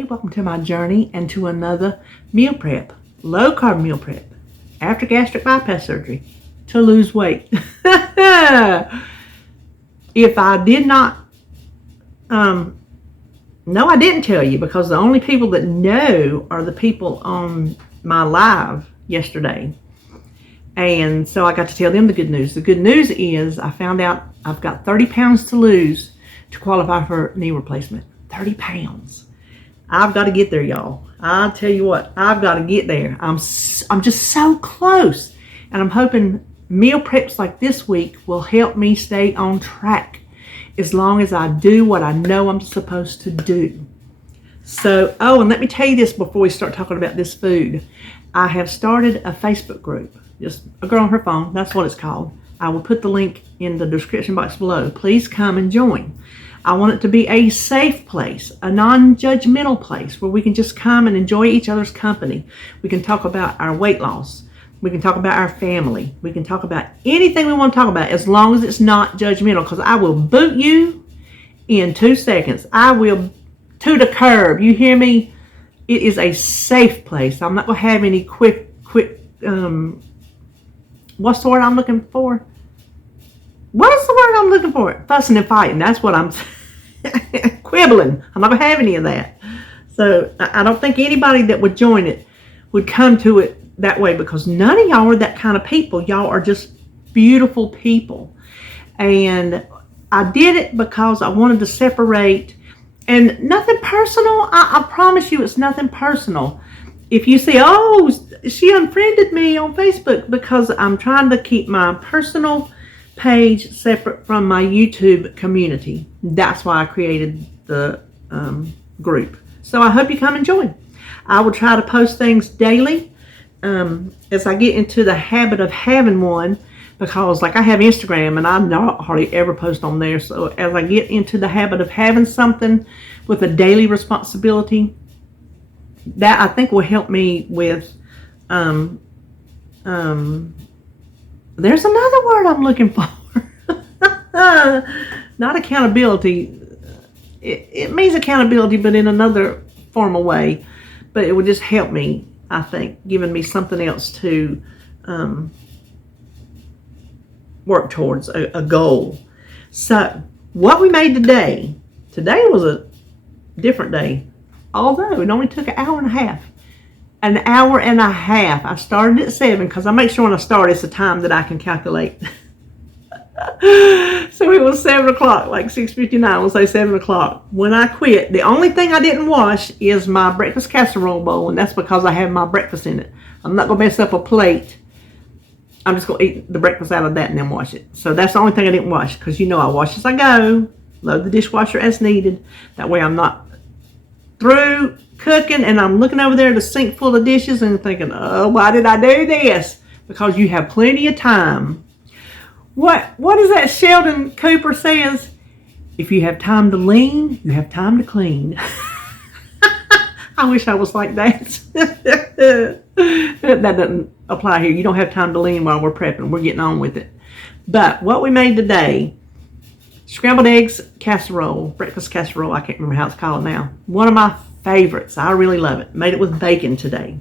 Hey, welcome to my journey and to another meal prep, low carb meal prep, after gastric bypass surgery to lose weight. If I did not, no, I didn't tell you, because the only people that know are the people on my live yesterday. And so I got to tell them the good news. The good news is I found out I've got 30 pounds to lose to qualify for knee replacement. 30 pounds. I've got to get there, y'all. I'll tell you what, I've got to get there. I'm just so close. And I'm hoping meal preps like this week will help me stay on track as long as I do what I know I'm supposed to do. So, and let me tell you this before we start talking about this food. I have started a Facebook group. Just a girl on her phone. That's what it's called. I will put the link in the description box below. Please come and join. I want it to be a safe place, a non-judgmental place where we can just come and enjoy each other's company. We can talk about our weight loss. We can talk about our family. We can talk about anything we want to talk about as long as it's not judgmental, because I will boot you in 2 seconds. I will to the curb. You hear me? It is a safe place. I'm not going to have any quick, what's the word I'm looking for? What is the word I'm looking for? Fussing and fighting. That's what I'm quibbling. I'm not going to have any of that. So I don't think anybody that would join it would come to it that way, because none of y'all are that kind of people. Y'all are just beautiful people. And I did it because I wanted to separate, and nothing personal. I promise you it's nothing personal. If you see, oh, she unfriended me on Facebook, because I'm trying to keep my personal page separate from my YouTube community. That's why I created the group. So I hope you come and join. I will try to post things daily as I get into the habit of having one, because like I have Instagram and I not hardly ever post on there. So as I get into the habit of having something with a daily responsibility, that I think will help me with there's another word I'm looking for. Not accountability. It means accountability, but in another formal way. But it would just help me, I think, giving me something else to work towards, a goal. So, what we made today was a different day. Although it only took an hour and a half. An hour and a half. I started at 7 because I make sure when I start it's a time that I can calculate. So it was 7 o'clock, like 6:59. We'll say 7 o'clock. When I quit, the only thing I didn't wash is my breakfast casserole bowl, and that's because I have my breakfast in it. I'm not going to mess up a plate. I'm just going to eat the breakfast out of that and then wash it. So that's the only thing I didn't wash, because you know I wash as I go. Load the dishwasher as needed. That way I'm not through cooking and I'm looking over there at a sink full of dishes and thinking, oh, why did I do this? Because you have plenty of time. What is that Sheldon Cooper says? If you have time to lean, you have time to clean. I wish I was like that. That doesn't apply here. You don't have time to lean while we're prepping. We're getting on with it. But what we made today, scrambled eggs casserole, breakfast casserole, I can't remember how it's called now. One of my favorites. I really love it. Made it with bacon today.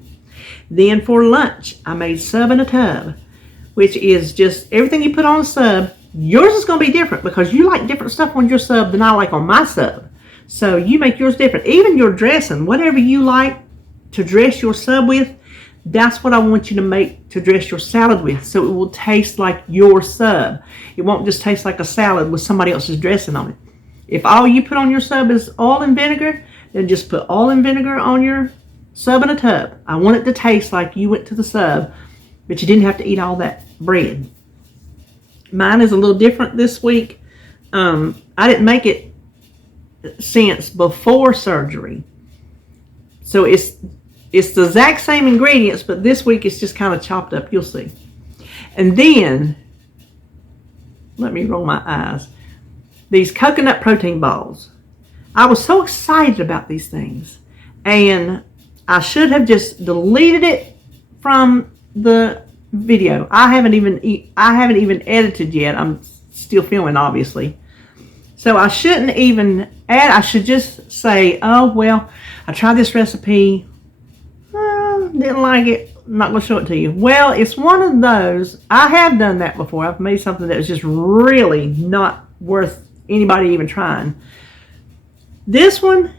Then for lunch, I made sub in a tub, which is just everything you put on a sub. Yours is going to be different because you like different stuff on your sub than I like on my sub. So you make yours different. Even your dressing, whatever you like to dress your sub with, that's what I want you to make to dress your salad with, so it will taste like your sub. It won't just taste like a salad with somebody else's dressing on it. If all you put on your sub is oil and vinegar, then just put oil and vinegar on your sub in a tub. I want it to taste like you went to the sub, but you didn't have to eat all that bread. Mine is a little different this week. I didn't make it since before surgery. So it's the exact same ingredients, but this week it's just kind of chopped up. You'll see. And then, let me roll my eyes. These coconut protein balls. I was so excited about these things, and I should have just deleted it from the video. I haven't even edited yet. I'm still filming, obviously. So I shouldn't even add, I should just say, oh, well, I tried this recipe, didn't like it, I'm not going to show it to you. Well, it's one of those, I have done that before. I've made something that was just really not worth anybody even trying. This one,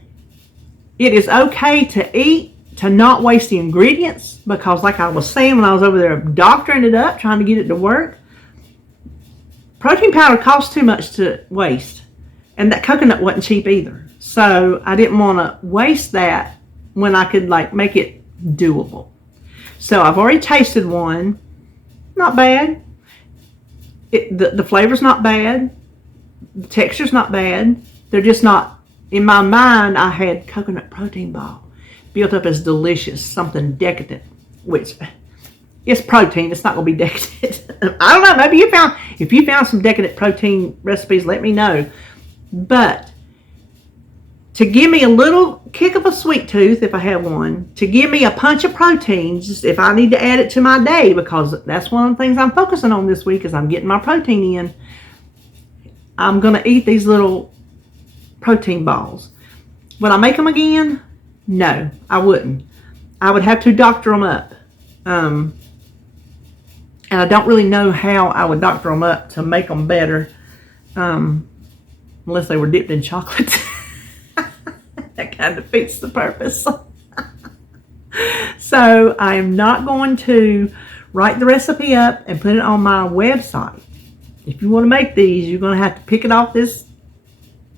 it is okay to eat, to not waste the ingredients, because like I was saying when I was over there doctoring it up, trying to get it to work, protein powder costs too much to waste. And that coconut wasn't cheap either. So I didn't want to waste that when I could like make it doable. So I've already tasted one. Not bad. The flavor's not bad. The texture's not bad. They're just not, in my mind, I had coconut protein ball built up as delicious, something decadent, which it's protein. It's not going to be decadent. I don't know. Maybe if you found some decadent protein recipes, let me know. But to give me a little kick of a sweet tooth, if I have one, to give me a punch of protein, just if I need to add it to my day, because that's one of the things I'm focusing on this week is I'm getting my protein in. I'm going to eat these little protein balls. Would I make them again? No, I wouldn't. I would have to doctor them up. And I don't really know how I would doctor them up to make them better. Unless they were dipped in chocolate. That kind of defeats the purpose. So I am not going to write the recipe up and put it on my website. If you want to make these, you're going to have to pick it off this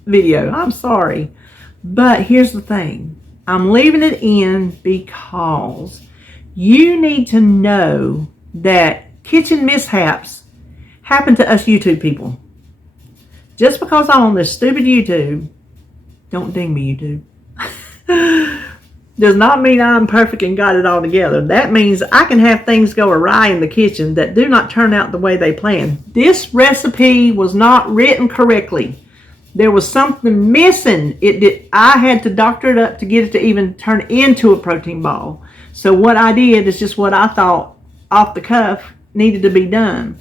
video. I'm sorry. But here's the thing. I'm leaving it in because you need to know that kitchen mishaps happen to us YouTube people. Just because I'm on this stupid YouTube, don't ding me, YouTube, does not mean I'm perfect and got it all together. That means I can have things go awry in the kitchen that do not turn out the way they planned. This recipe was not written correctly. There was something missing. I had to doctor it up to get it to even turn into a protein ball. So what I did is just what I thought off the cuff needed to be done.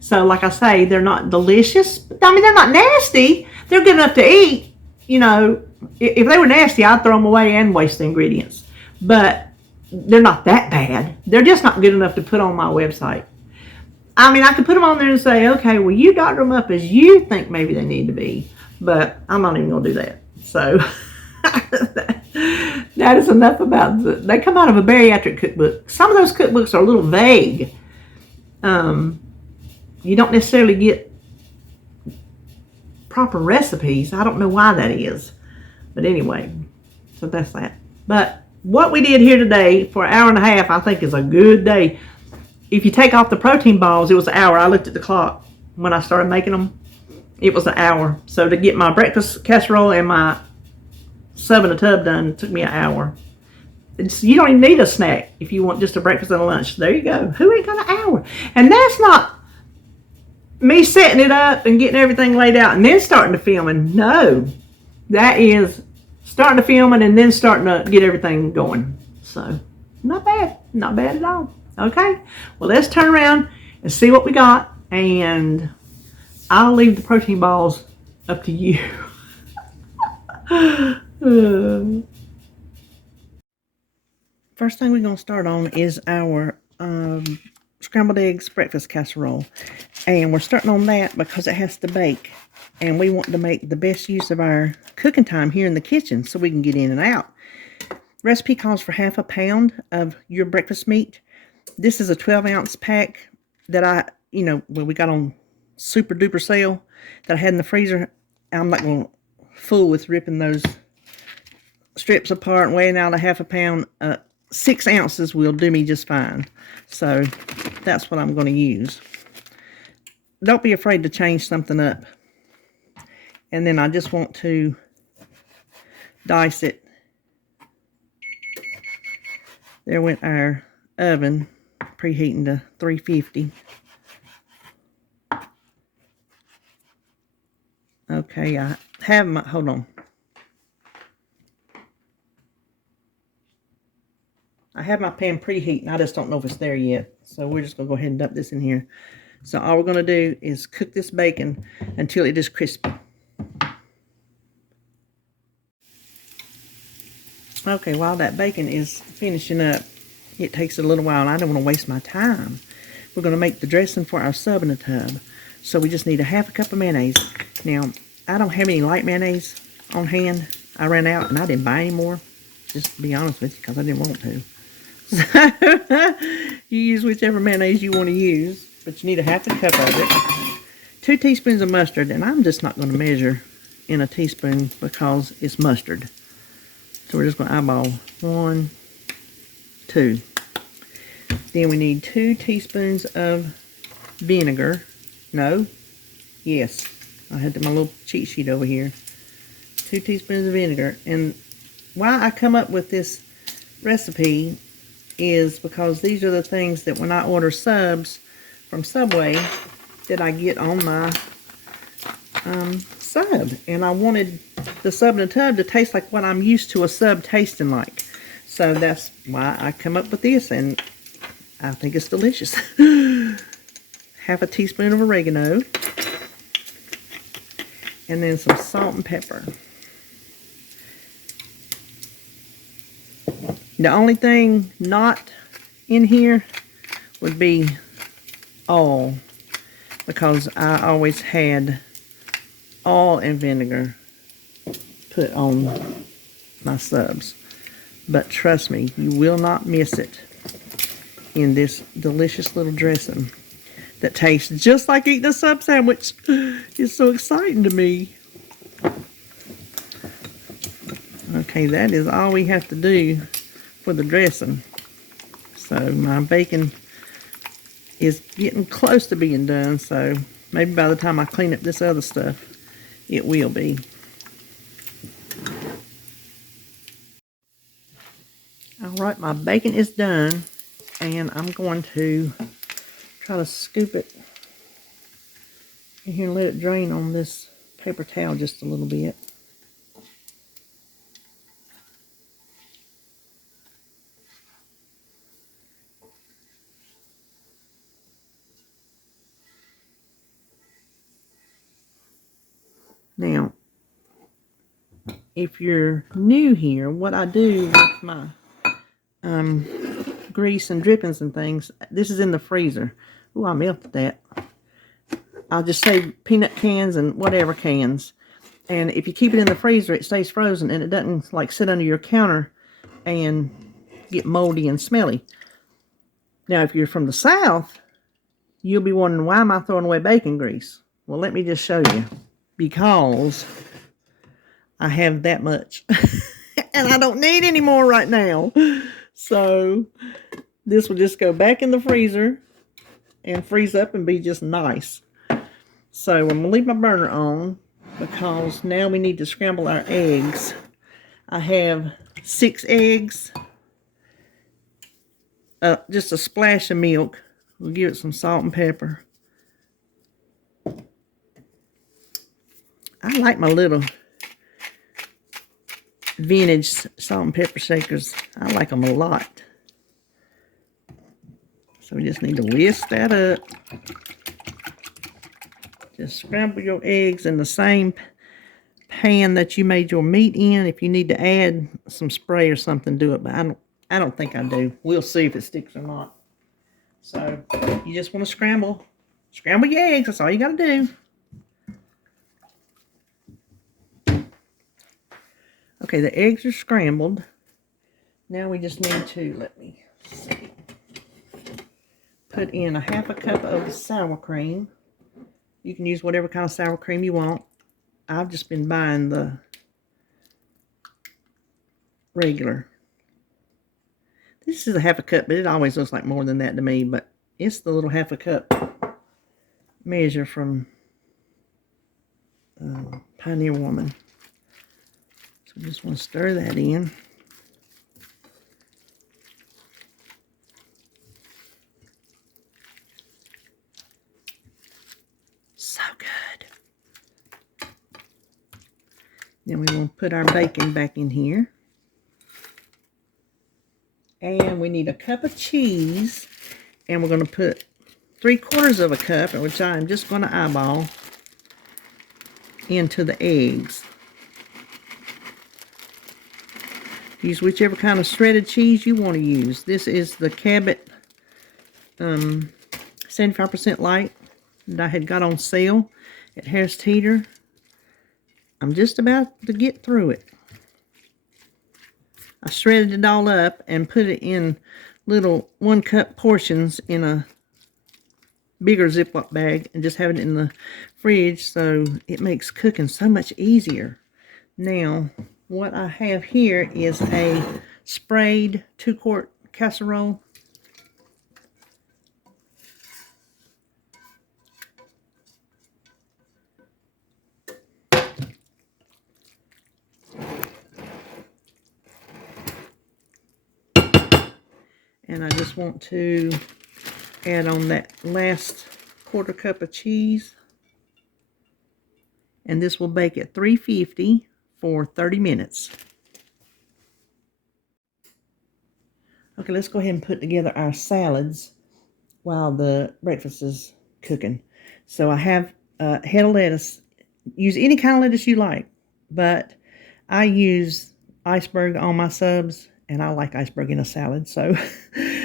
So like I say, they're not delicious. I mean, they're not nasty. They're good enough to eat. You know, if they were nasty, I'd throw them away and waste the ingredients. But they're not that bad. They're just not good enough to put on my website. I mean, I could put them on there and say, okay, well, you doctor them up as you think maybe they need to be. But I'm not even going to do that. So that is enough about they come out of a bariatric cookbook. Some of those cookbooks are a little vague. You don't necessarily get proper recipes. I don't know why that is. But anyway, so that's that. But what we did here today for an hour and a half, I think is a good day. If you take off the protein balls, it was an hour. I looked at the clock when I started making them. It was an hour. So to get my breakfast casserole and my sub in a tub done, it took me an hour. You don't even need a snack if you want just a breakfast and a lunch. There you go. Who ain't got an hour? And that's not me setting it up and getting everything laid out and then starting to filming. No, that is starting to filming and then starting to get everything going. So not bad. Not bad at all. Okay. Well, let's turn around and see what we got. And I'll leave the protein balls up to you. First thing we're going to start on is our scrambled eggs breakfast casserole. And we're starting on that because it has to bake. And we want to make the best use of our cooking time here in the kitchen so we can get in and out. Recipe calls for half a pound of your breakfast meat. This is a 12-ounce pack that we got on super duper sale that I had in the freezer. I'm not going to fool with ripping those strips apart and weighing out a half a pound. 6 ounces will do me just fine. So that's what I'm going to use. Don't be afraid to change something up. And then I just want to dice it. There went our oven, preheating to 350. Okay, I have my, hold on. I have my pan preheating. I just don't know if it's there yet. So we're just going to go ahead and dump this in here. So all we're going to do is cook this bacon until it is crispy. Okay, while that bacon is finishing up, it takes a little while, and I don't want to waste my time. We're going to make the dressing for our sub in a tub. So we just need a half a cup of mayonnaise. Now, I don't have any light mayonnaise on hand. I ran out, and I didn't buy any more. Just to be honest with you, because I didn't want to. So, you use whichever mayonnaise you want to use, but you need a half a cup of it. 2 teaspoons of mustard, and I'm just not going to measure in a teaspoon because it's mustard. So we're just going to eyeball 1, 2. Then we need 2 teaspoons of vinegar. No. Yes. I had my little cheat sheet over here. 2 teaspoons of vinegar. And why I come up with this recipe is because these are the things that when I order subs from Subway that I get on my sub. And I wanted the sub in a tub to taste like what I'm used to a sub tasting like. So that's why I come up with this, and I think it's delicious. Half a teaspoon of oregano. And then some salt and pepper. The only thing not in here would be oil, because I always had oil and vinegar put on my subs. But trust me, you will not miss it in this delicious little dressing that tastes just like eating a sub sandwich. It's so exciting to me. Okay, that is all we have to do for the dressing. So my bacon is getting close to being done, so maybe by the time I clean up this other stuff, it will be. Alright, my bacon is done, and I'm going to try to scoop it in here and let it drain on this paper towel just a little bit. Now, if you're new here, what I do with my grease and drippings and things, this is in the freezer. Oh, I melted that. I'll just save peanut cans and whatever cans. And if you keep it in the freezer, it stays frozen and it doesn't like sit under your counter and get moldy and smelly. Now, if you're from the South, you'll be wondering, why am I throwing away bacon grease? Well, let me just show you. Because I have that much. And I don't need any more right now. So this will just go back in the freezer and freeze up and be just nice. So I'm going to leave my burner on because now we need to scramble our eggs. I have 6 eggs. Just a splash of milk. We'll give it some salt and pepper. I like my little vintage salt and pepper shakers. I like them a lot. So we just need to whisk that up. Just scramble your eggs in the same pan that you made your meat in. If you need to add some spray or something, do it. But I don't think I do. We'll see if it sticks or not. So you just want to scramble your eggs. That's all you got to do. Okay, the eggs are scrambled. Now we just need to, let me see, put in a half a cup of sour cream. You can use whatever kind of sour cream you want. I've just been buying the regular. This is a half a cup, but it always looks like more than that to me. But it's the little half a cup measure from Pioneer Woman. So we just want to stir that in. So good. Then we want to put our bacon back in here. And we need a cup of cheese. And we're going to put 3/4 of a cup, which I'm just going to eyeball, into the eggs. Use whichever kind of shredded cheese you want to use. This is the Cabot 75% light that I had got on sale at Harris Teeter. I'm just about to get through it. I shredded it all up and put it in little 1-cup portions in a bigger Ziploc bag and just have it in the fridge, so it makes cooking so much easier. Now, what I have here is a sprayed 2-quart casserole. And I just want to add on that last 1/4 cup of cheese. And this will bake at 350 for 30 minutes. Okay, let's go ahead and put together our salads while the breakfast is cooking. So I have a head of lettuce. Use any kind of lettuce you like, but I use iceberg on my subs, and I like iceberg in a salad. So,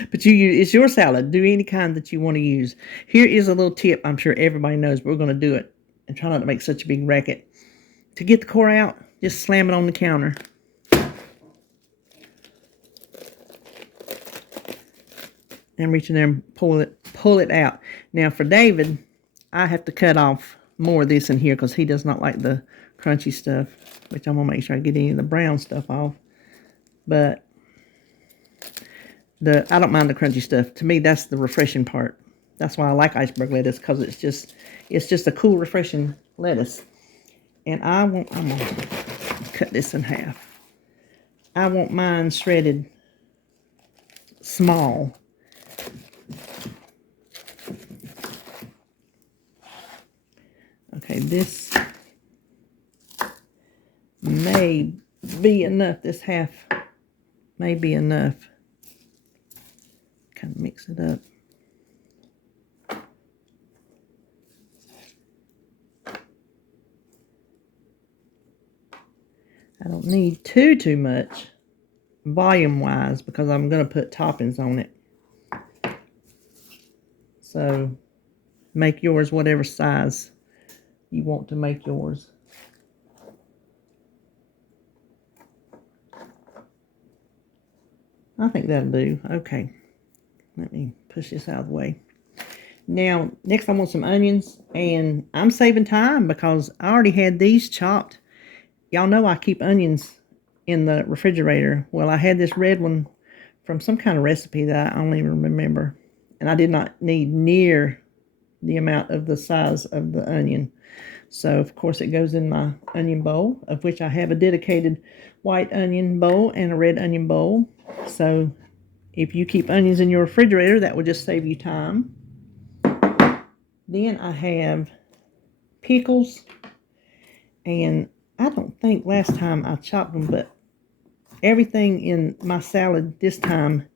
but it's your salad. Do any kind that you want to use. Here is a little tip. I'm sure everybody knows, but we're going to do it and try not to make such a big racket. To get the core out, just slam it on the counter. And reach in there and pull it out. Now for David, I have to cut off more of this in here because he does not like the crunchy stuff, which I'm going to make sure I get any of the brown stuff off. But I don't mind the crunchy stuff. To me, that's the refreshing part. That's why I like iceberg lettuce, because it's just a cool, refreshing lettuce. And I'm going to cut this in half. I want mine shredded small. Okay, this may be enough. This half may be enough. Kind of mix it up. I don't need too much volume-wise because I'm going to put toppings on it. So make yours whatever size you want to make yours. I think that'll do. Okay. Let me push this out of the way. Now, next I want some onions, and I'm saving time because I already had these chopped. Y'all know I keep onions in the refrigerator. Well, I had this red one from some kind of recipe that I don't even remember, and I did not need near the amount of the size of the onion. So, of course, it goes in my onion bowl, of which I have a dedicated white onion bowl and a red onion bowl. So, if you keep onions in your refrigerator, that will just save you time. Then I have pickles, and I don't think last time I chopped them, but everything in my salad this time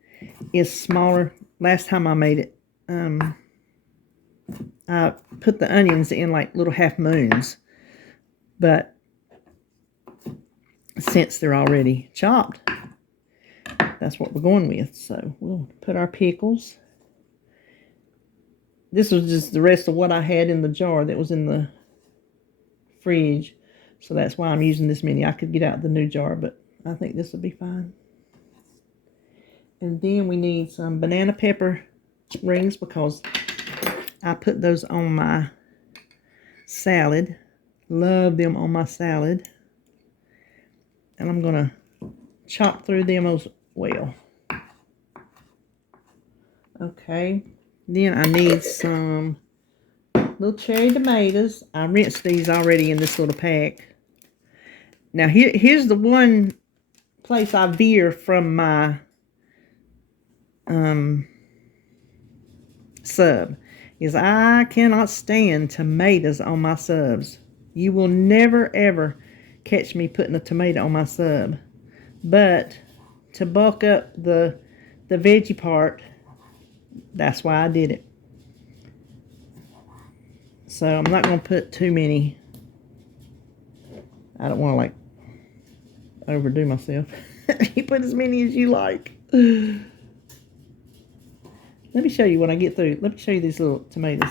is smaller. Last time I made it, I put the onions in like little half moons, but since they're already chopped, that's what we're going with. So we'll put our pickles. This was just the rest of what I had in the jar that was in the fridge, so that's why I'm using this many. I could get out the new jar, but I think this will be fine. And then we need some banana pepper rings because I put those on my salad. Love them on my salad. And I'm going to chop through them as well. Okay. Then I need some little cherry tomatoes. I rinsed these already in this little pack. Now here's the one place I veer from my sub. Is I cannot stand tomatoes on my subs. You will never ever catch me putting a tomato on my sub. But to bulk up the veggie part, that's why I did it. So I'm not going to put too many. I don't want to like overdo myself. You put as many as you like. Let me show you when I get through. Let me show you these little tomatoes.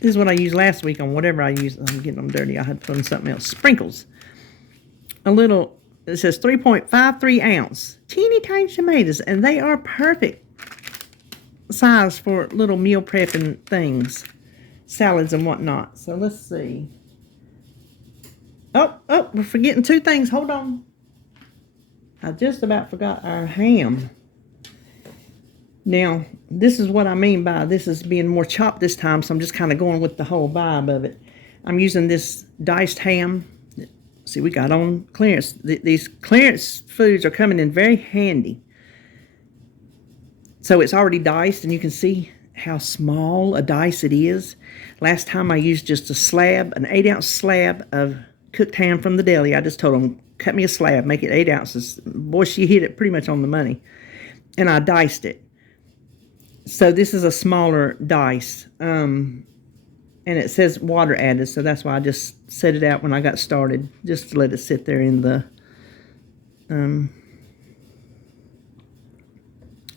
This is what I used last week on whatever I used. I'm getting them dirty. I had to put in something else. Sprinkles. A little, it says 3.53 ounce. Teeny tiny tomatoes. And they are perfect size for little meal prepping things. Salads and whatnot. So let's see. Oh, we're forgetting two things. Hold on. I just about forgot our ham. Now, this is what I mean by this is being more chopped this time, so I'm just kind of going with the whole vibe of it. I'm using this diced ham. See, we got on clearance. These clearance foods are coming in very handy. So it's already diced, and you can see how small a dice it is. Last time I used just a slab, an 8-ounce slab of cooked ham from the deli. I just told them, cut me a slab, make it 8 ounces. Boy, she hit it pretty much on the money. And I diced it. So this is a smaller dice, and it says water added, so that's why I just set it out when I got started, just to let it sit there in the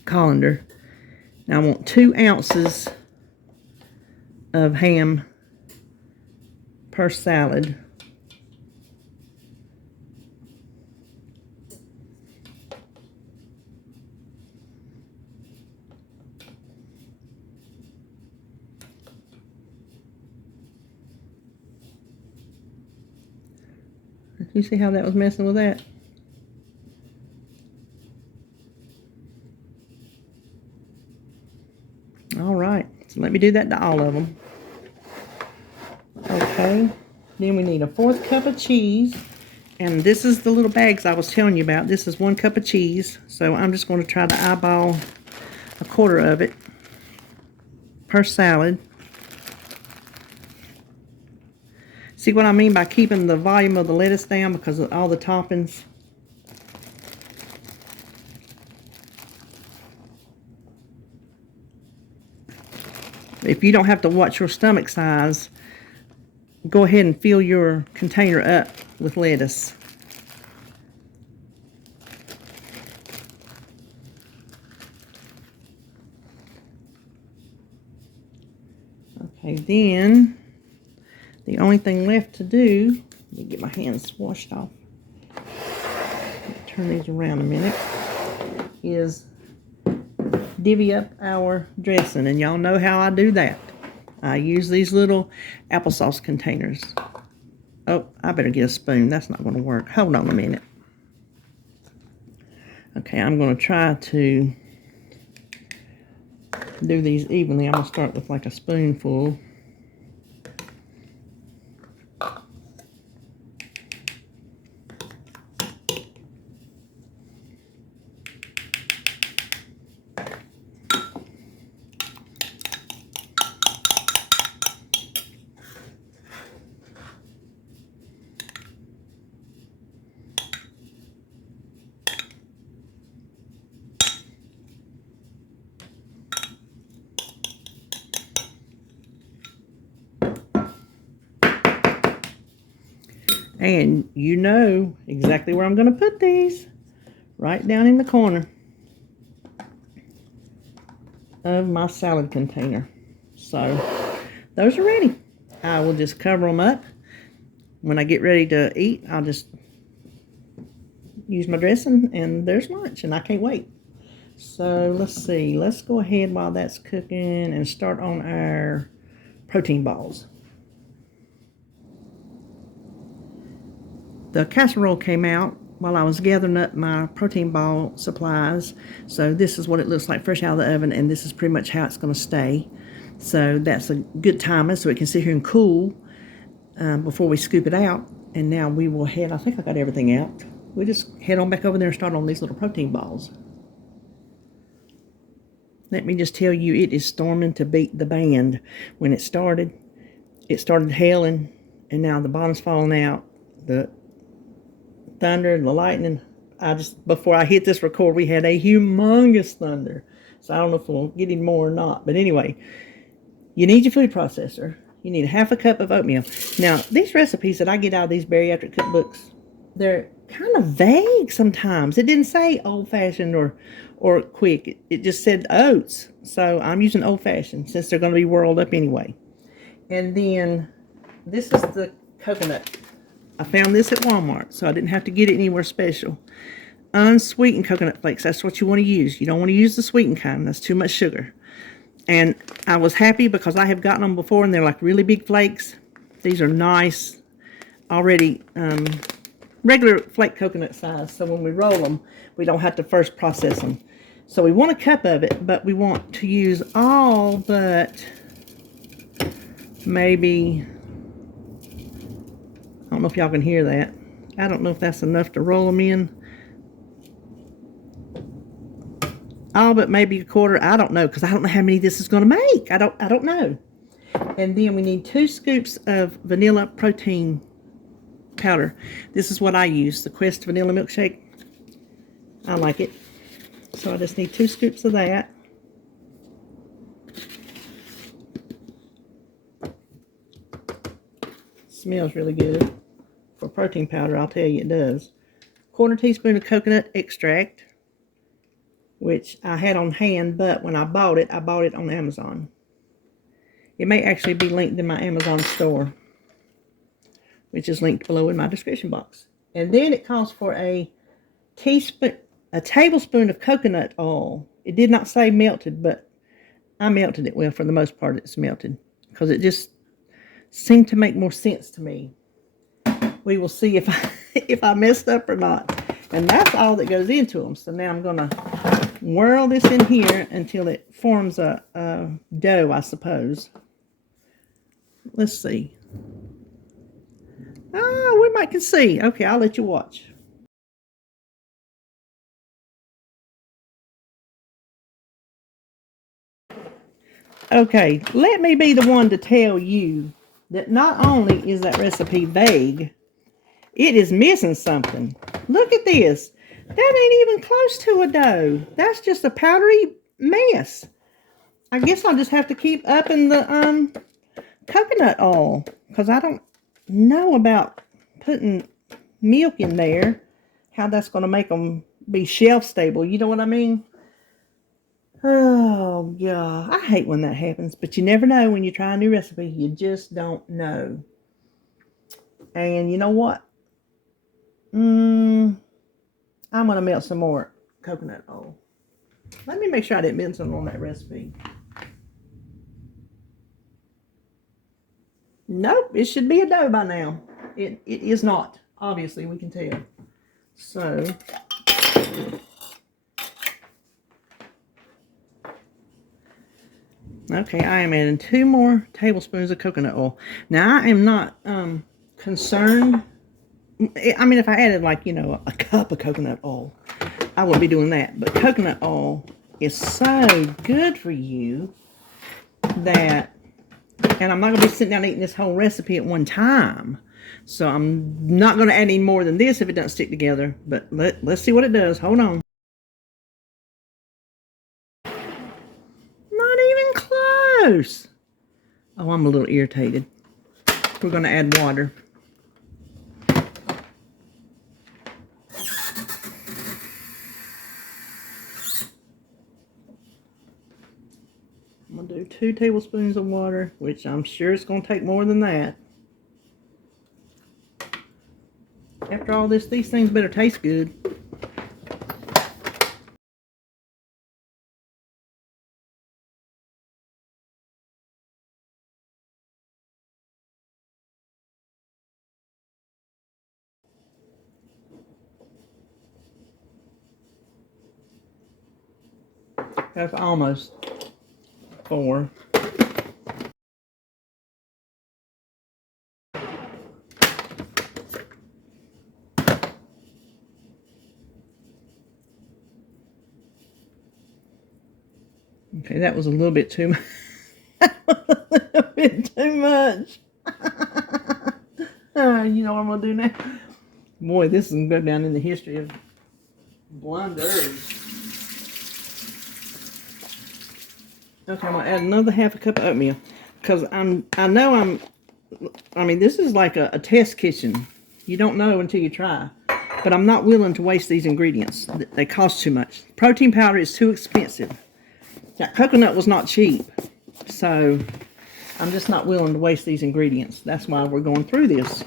colander. Now I want 2 ounces of ham per salad. You see how that was messing with that? All right, so let me do that to all of them. Okay, then we need a 1/4 cup of cheese. And this is the little bags I was telling you about. This is 1 cup of cheese. So I'm just going to try to eyeball a 1/4 of it per salad. See what I mean by keeping the volume of the lettuce down because of all the toppings? If you don't have to watch your stomach size, go ahead and fill your container up with lettuce. Okay, then the only thing left to do, let me get my hands washed off, turn these around a minute, is divvy up our dressing. And y'all know how I do that. I use these little applesauce containers. Oh, I better get a spoon. That's not going to work. Hold on a minute. Okay, I'm going to try to do these evenly. I'm going to start with like a spoonful. And you know exactly where I'm going to put these. Right down in the corner of my salad container. So those are ready. I will just cover them up. When I get ready to eat, I'll just use my dressing and there's lunch, and I can't wait. So let's see. Let's go ahead while that's cooking and start on our protein balls. The casserole came out while I was gathering up my protein ball supplies. So this is what it looks like fresh out of the oven, and this is pretty much how it's going to stay. So that's a good timer so it can sit here and cool before we scoop it out. And now we will head, I think I got everything out. We'll just head on back over there and start on these little protein balls. Let me just tell you, it is storming to beat the band. When it started hailing, and now the bottom's falling out. The thunder and the lightning. Before I hit this record, we had a humongous thunder. So I don't know if we'll get any more or not. But anyway, you need your food processor. You need 1/2 cup of oatmeal. Now, these recipes that I get out of these bariatric cookbooks, they're kind of vague sometimes. It didn't say old-fashioned or quick. It just said oats. So I'm using old-fashioned since they're going to be whirled up anyway. And then this is the coconut. I found this at Walmart, so I didn't have to get it anywhere special. Unsweetened coconut flakes. That's what you want to use. You don't want to use the sweetened kind. That's too much sugar. And I was happy because I have gotten them before, and they're like really big flakes. These are nice, already regular flake coconut size. So when we roll them, we don't have to first process them. So we want a cup of it, but we want to use all but maybe, I don't know if y'all can hear that. I don't know if that's enough to roll them in. All but maybe a quarter. I don't know, because I don't know how many this is going to make. I don't know. And then we need 2 scoops of vanilla protein powder. This is what I use, the Quest vanilla milkshake. I like it. So I just need 2 scoops of that. Smells really good. For protein powder, I'll tell you it does. 1/4 teaspoon of coconut extract, which I had on hand, but when I bought it on Amazon. It may actually be linked in my Amazon store, which is linked below in my description box. And then it calls for a tablespoon of coconut oil. It did not say melted, but I melted it. Well, for the most part, it's melted because it just seemed to make more sense to me. We will see if I messed up or not. And that's all that goes into them. So now I'm going to whirl this in here until it forms a dough, I suppose. Let's see. Oh, we might can see. Okay, I'll let you watch. Okay, let me be the one to tell you that not only is that recipe vague, it is missing something. Look at this. That ain't even close to a dough. That's just a powdery mess. I guess I'll just have to keep upping the coconut oil, because I don't know about putting milk in there, how that's going to make them be shelf stable. You know what I mean? Oh, God. I hate when that happens, but you never know when you try a new recipe. You just don't know. And you know what? I'm going to melt some more coconut oil. Let me make sure I didn't miss something on that recipe. Nope, it should be a dough by now. It is not. Obviously, we can tell. So, okay, I am adding 2 more tablespoons of coconut oil. Now, I am not concerned. I mean, if I added, like, you know, a cup of coconut oil, I wouldn't be doing that. But coconut oil is so good for you that, and I'm not going to be sitting down eating this whole recipe at one time. So I'm not going to add any more than this if it doesn't stick together. But let's see what it does. Hold on. Not even close. Oh, I'm a little irritated. We're going to add water. I'm going to do 2 tablespoons of water, which I'm sure it's going to take more than that. After all this, these things better taste good. That's almost 4. Okay, that was a little bit too much. A little bit too much. You know what I'm going to do now? Boy, this is going to go down in the history of blunders. Okay, I'm gonna add another half a cup of oatmeal because I mean, this is like a test kitchen. You don't know until you try. But I'm not willing to waste these ingredients. They cost too much. Protein powder is too expensive. Now, coconut was not cheap. So, I'm just not willing to waste these ingredients. That's why we're going through this.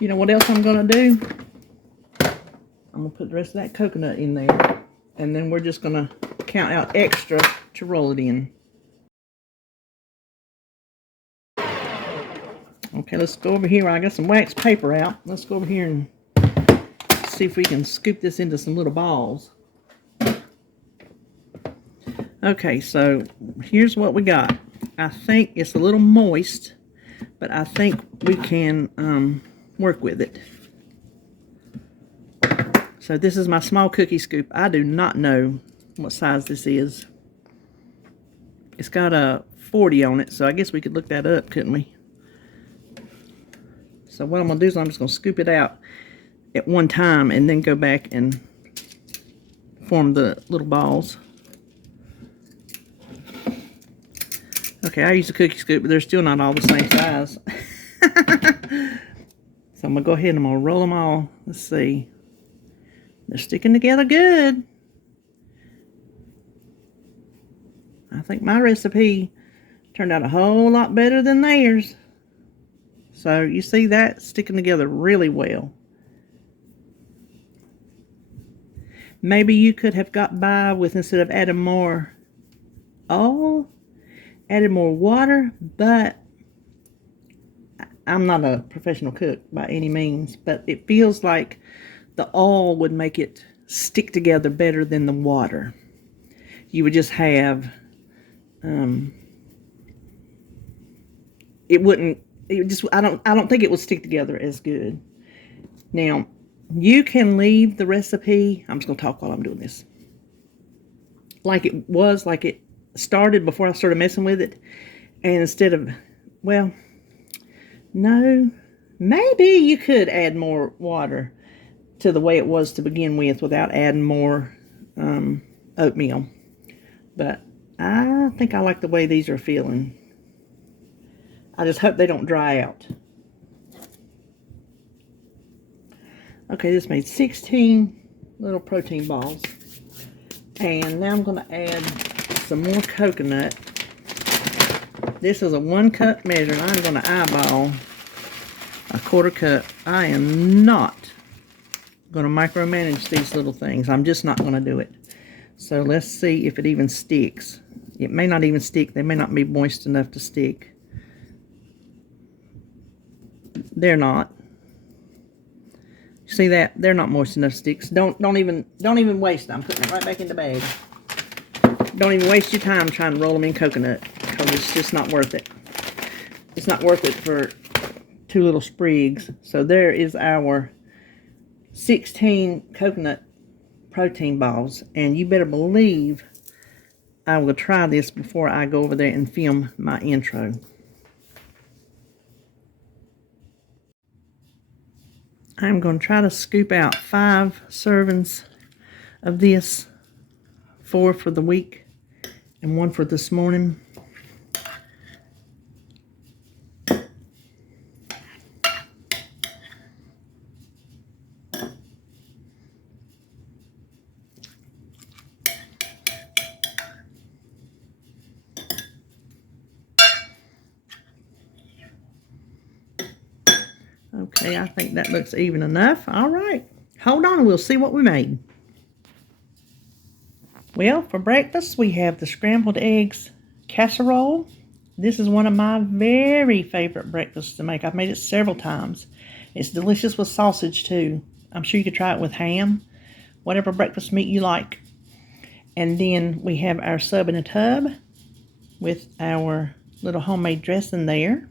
You know what else I'm going to do? I'm going to put the rest of that coconut in there. And then we're just going to count out extra to roll it in. Okay, let's go over here. I got some wax paper out. Let's go over here and see if we can scoop this into some little balls. Okay, so here's what we got. I think it's a little moist, but I think we can work with it. So this is my small cookie scoop. I do not know what size this is. It's got a 40 on it, so I guess we could look that up, couldn't we? So what I'm going to do is I'm just going to scoop it out at one time and then go back and form the little balls. Okay, I use a cookie scoop, but they're still not all the same size. So I'm going to go ahead and I'm going to roll them all. Let's see. They're sticking together good. I think my recipe turned out a whole lot better than theirs. So you see that sticking together really well. Maybe you could have got by with, instead of adding more oil, added more water, but I'm not a professional cook by any means, but it feels like the oil would make it stick together better than the water. You would just have, I don't think it would stick together as good. Now, you can leave the recipe, I'm just going to talk while I'm doing this, like it started before I started messing with it. And instead of, well, no, maybe you could add more water to the way it was to begin with without adding more oatmeal. But I think I like the way these are feeling. I just hope they don't dry out. Okay, this made 16 little protein balls. And now I'm going to add some more coconut. This is a 1 cup measure, and I'm going to eyeball a 1/4 cup. I am not going to micromanage these little things. I'm just not going to do it. So let's see if it even sticks. It may not even stick. They may not be moist enough to stick. They're not. See that? They're not moist enough to stick. So don't even waste them. I'm putting it right back in the bag. Don't even waste your time trying to roll them in coconut, because it's just not worth it. It's not worth it for 2 little sprigs. So there is our 16 coconut protein balls, and you better believe I will try this before I go over there and film my intro. I'm going to try to scoop out 5 servings of this, 4 for the week and 1 for this morning. Okay, I think that looks even enough. All right, hold on and we'll see what we made. Well, for breakfast, we have the scrambled eggs casserole. This is one of my very favorite breakfasts to make. I've made it several times. It's delicious with sausage too. I'm sure you could try it with ham, whatever breakfast meat you like. And then we have our sub in a tub with our little homemade dressing there.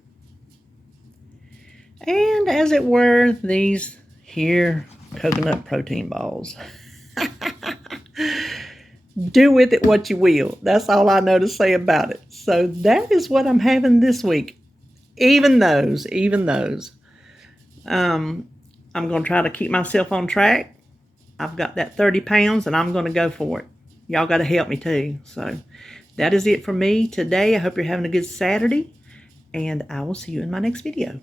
And as it were, these here coconut protein balls. Do with it what you will. That's all I know to say about it. So that is what I'm having this week. Even those. I'm going to try to keep myself on track. I've got that 30 pounds and I'm going to go for it. Y'all got to help me too. So that is it for me today. I hope you're having a good Saturday and I will see you in my next video.